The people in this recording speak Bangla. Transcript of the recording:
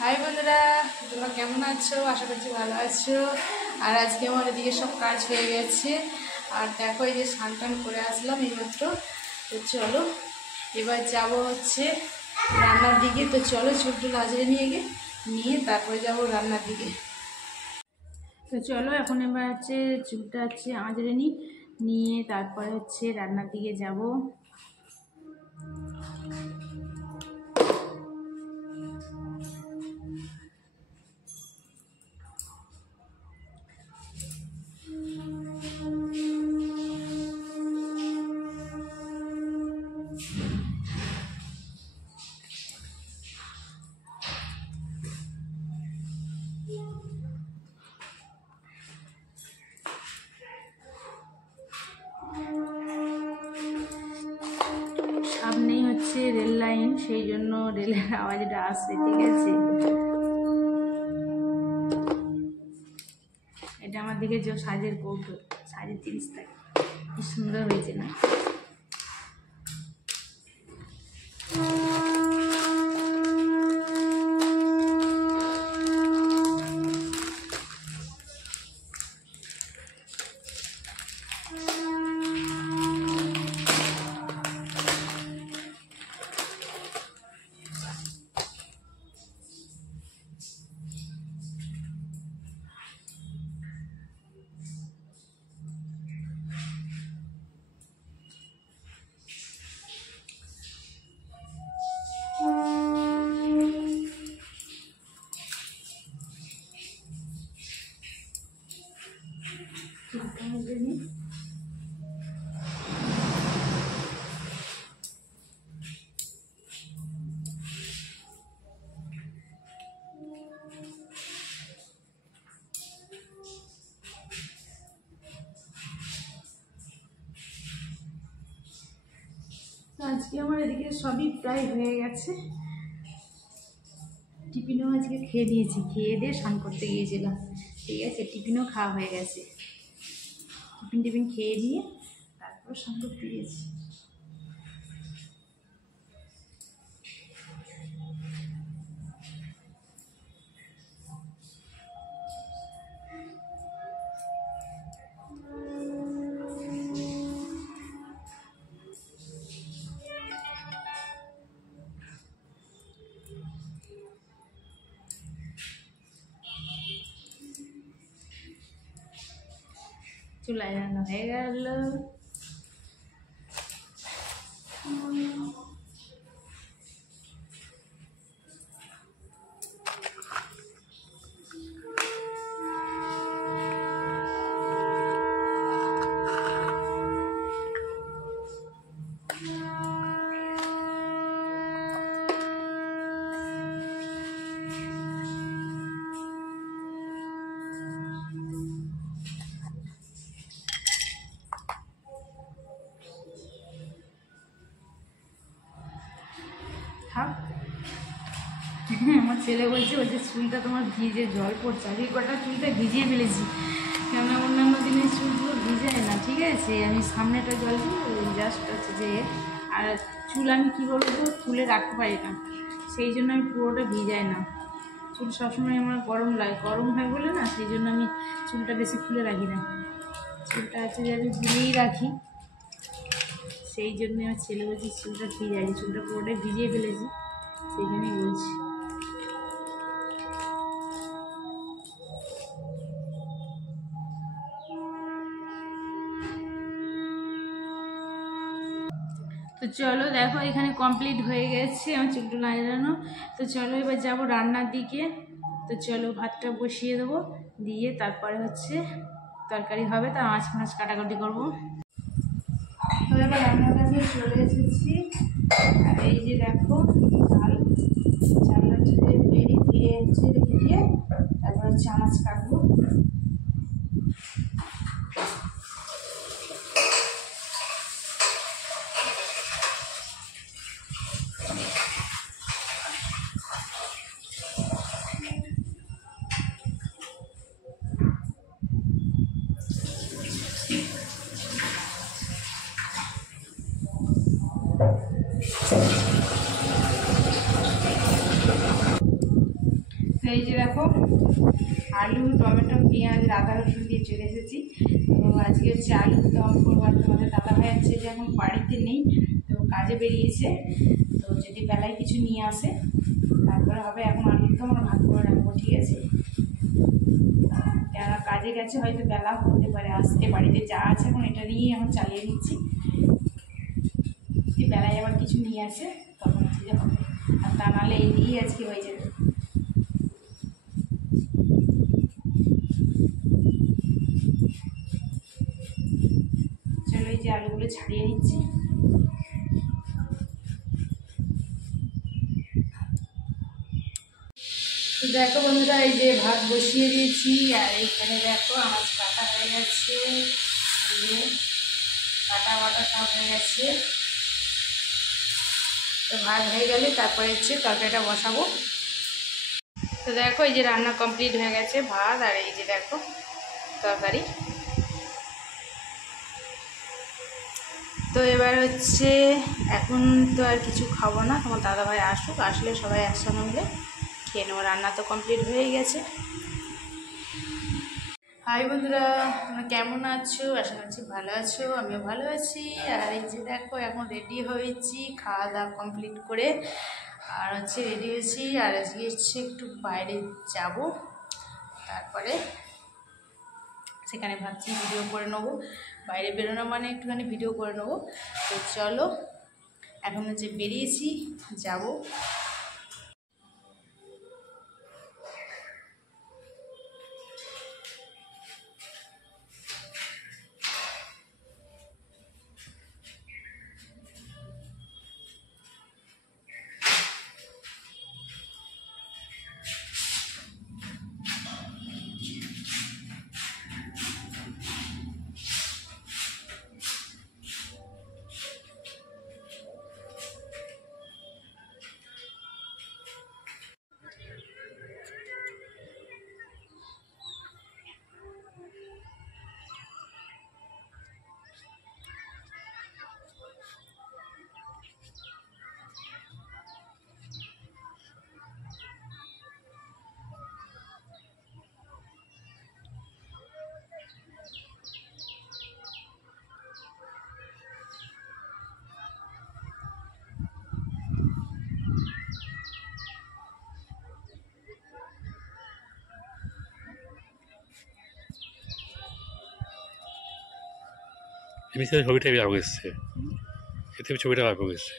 হাই বন্ধুরা, তোমরা কেমন আছো? আশা করছি ভালো আছো। আর আজকে আমার এদিকে সব কাজ হয়ে গেছে। আর দেখো, এই যে স্নান টান করে আসলাম এইমাত্র। তো চলো এবার যাব হচ্ছে রান্নার দিকে। তো চলো চুলটুল আজরে নিয়ে তারপরে যাব রান্নার দিকে। তো চলো এখন এবার হচ্ছে চুলটা আজরে নিয়ে তারপরে হচ্ছে রান্নার দিকে যাব। সামনেই হচ্ছে রেল লাইন, সেই জন্য রেলের আওয়াজটা আসছে, ঠিক আছে। এটা আমার দিকে যে সাজের কৌটো, সাজের জিনিসটা কি সুন্দর হয়েছে না? আজকে আমার এদিকে সবই প্রায় হয়ে গেছে। টিফিনও আজকে খেয়ে দিয়েছি, খেয়ে দিয়ে স্নান করতে গিয়েছিলাম, ঠিক আছে। টিফিনও খাওয়া হয়ে গেছে। টিফিন খেয়ে দিয়ে তারপর স্নান করতে গিয়েছি। চুলায় রান্না হয়ে গেল। আমার ছেলে বলছে চুলটা তোমার ভিজে জল পড়ছে। আমি কটা চুলটা ভিজিয়ে ফেলেছি, কেননা অন্যান্য দিনের চুলগুলো ভিজায় না, ঠিক আছে। আমি সামনেটা জল দিই জাস্ট হচ্ছে যে, আর চুল আমি কী বলবো তুলে রাখতে পারি না, সেই জন্য আমি পুরোটা ভিজাই না। চুল সবসময় আমার গরম লাগে, গরম হয় বলে না, সেই জন্য আমি চুলটা বেশি খুলে রাখি না। চুলটা হচ্ছে যে আমি ঝুলিয়েই রাখি, সেই জন্য আমার ছেলে বলছি চুলটা ভিজাই। চুলটা পুরোটাই ভিজিয়ে ফেলেছি, সেই জন্যই বলছি। তো চলো দেখো, এখানে কমপ্লিট হয়ে গেছে আমার চুলটা না জানো। তো চলো এবার যাবো রান্নার দিকে। তো চলো ভাতটা বসিয়ে দেবো, দিয়ে তারপরে হচ্ছে তরকারি হবে, তার মাছ কাটাকাটি করবো। তো এবার রান্নার কাছে চলে এসেছি। আর এই যে দেখো চালটা রেডি দিয়ে হচ্ছে রেখে দিয়ে তারপর হচ্ছে মাছ কাটবো। তো এই যে দেখো আলু, টমেটো, পেঁয়াজ, আদা রসুন দিয়ে চলে এসেছি। তো আজকে হচ্ছে আলুর দম করবো। আর তোমাদের দাদা ভাই আছে যে এখন বাড়িতে নেই, তো কাজে বেরিয়েছে। তো যদি বেলায় কিছু নিয়ে আসে তারপরে হবে। এখন আলুর দম আমরা ভাত করে রাখবো, ঠিক আছে? যারা কাজে গেছে হয়তো বেলা হতে পারে আসতে, বাড়িতে যা আছে এখন এটা নিয়েই এখন চালিয়ে নিচ্ছি। যদি বেলায় আবার কিছু নিয়ে আসে তখন হচ্ছে যে হবে, আর তা নাহলে এই দিয়েই আজকে হয়ে যাবে। চলো এই যে আলুগুলো ছাড়িয়ে নিচ্ছি। তো দেখো বন্ধুরা, এই যে ভাত বসিয়ে দিয়েছি, আর এইখানে দেখো আনাজ কাটা হয়ে গেছে, কাটা বাটা সব হয়ে গেছে। তো ভাত হয়ে গেলে তারপরে হচ্ছে তরকারিটা বসাবো। তো দেখো এই যে রান্না কমপ্লিট হয়ে গেছে, ভাত আর এই যে দেখো তরকারি। তো এবার হচ্ছে এখন তো আর কিছু খাবো না, তোমার দাদাভাই আসুক, আসলে সবাই একসঙ্গে মিলে খেয়ে নেবো। রান্না তো কমপ্লিট হয়েই গেছে। হাই বন্ধুরা, তোমরা কেমন আছো? আশা করছি ভালো আছো, আমিও ভালো আছি। আর এই যে দেখো এখন রেডি হয়েছি খাওয়া দাওয়া কমপ্লিট করে, আর হচ্ছে রেডি হয়েছি। আর আজকে হচ্ছে একটু বাইরে যাব, তারপরে সেখানে ভাবছি ভিডিও করে নেবো। বাইরে বেরোনো মানে একটুখানি ভিডিও করে নেবো। তো চলো এখন হচ্ছে বেরিয়েছি, যাব। এমনি ছবিটা ব্যাপক এসছে, এতে ছবিটা ব্যাপক এসছে।